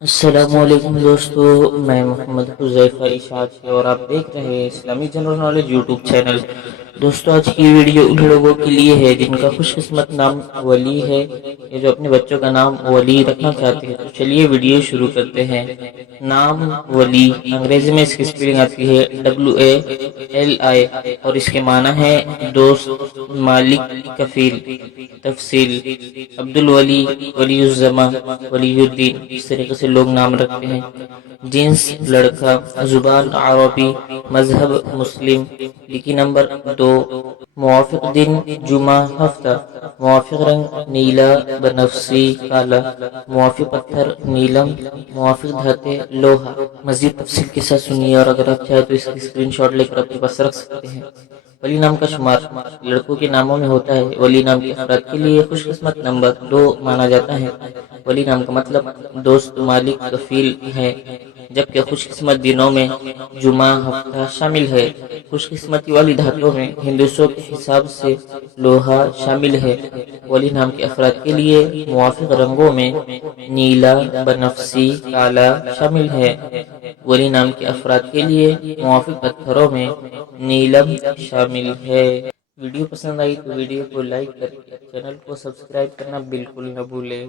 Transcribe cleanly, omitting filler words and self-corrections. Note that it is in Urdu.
السلام علیکم دوستو، میں محمد حذیفہ اشاد سے اور آپ دیکھ رہے ہیں اسلامی جنرل نالج یوٹیوب چینل۔ دوستو آج کی ویڈیو ان لوگوں کے لیے ہے جن کا خوش قسمت نام ولی ہے یا جو اپنے بچوں کا نام ولی رکھنا چاہتے ہیں۔ تو چلیے ویڈیو شروع کرتے ہیں۔ نام ولی انگریزی میں اس کی اسپیلنگ آتی ہے WALI اور اس کے معنی ہے دوست، مالک، کفیل۔ تفصیل: عبد الولی، ولی الزمان، ولی الدین، اس طریقے سے لوگ نام رکھتے ہیں۔ جنس لڑکا، زبان عربی، مذہب مسلم، لکی نمبر 2۔ موافق دن جمعہ ہفتہ، موافق رنگ نیلا بنفسجی کالا، موافق پتھر نیلم، موافق دھاتیں لوہا۔ مزید تفصیل کے ساتھ سنیے اور اگر آپ چاہیں تو اس کی اسکرین شاٹ لے کر اپنے پاس رکھ سکتے ہیں۔ ولی نام کا شمار لڑکوں کے ناموں میں ہوتا ہے۔ ولی نام کے افراد کے لیے خوش قسمت نمبر 2 مانا جاتا ہے۔ ولی نام کا مطلب دوست، مالک، کفیل ہے، جبکہ خوش قسمت دنوں میں جمعہ ہفتہ شامل ہے۔ خوش قسمتی والی دھاتوں میں ہندسوں کے حساب سے لوہا شامل ہے۔ ولی نام کے افراد کے لیے موافق رنگوں میں نیلا بنفسجی کالا شامل ہے۔ ولی نام کے افراد کے لیے موافق پتھروں میں نیلم شامل ہے۔ ویڈیو پسند آئی تو ویڈیو کو لائک کر کے چینل کو سبسکرائب کرنا بالکل نہ بھولیں۔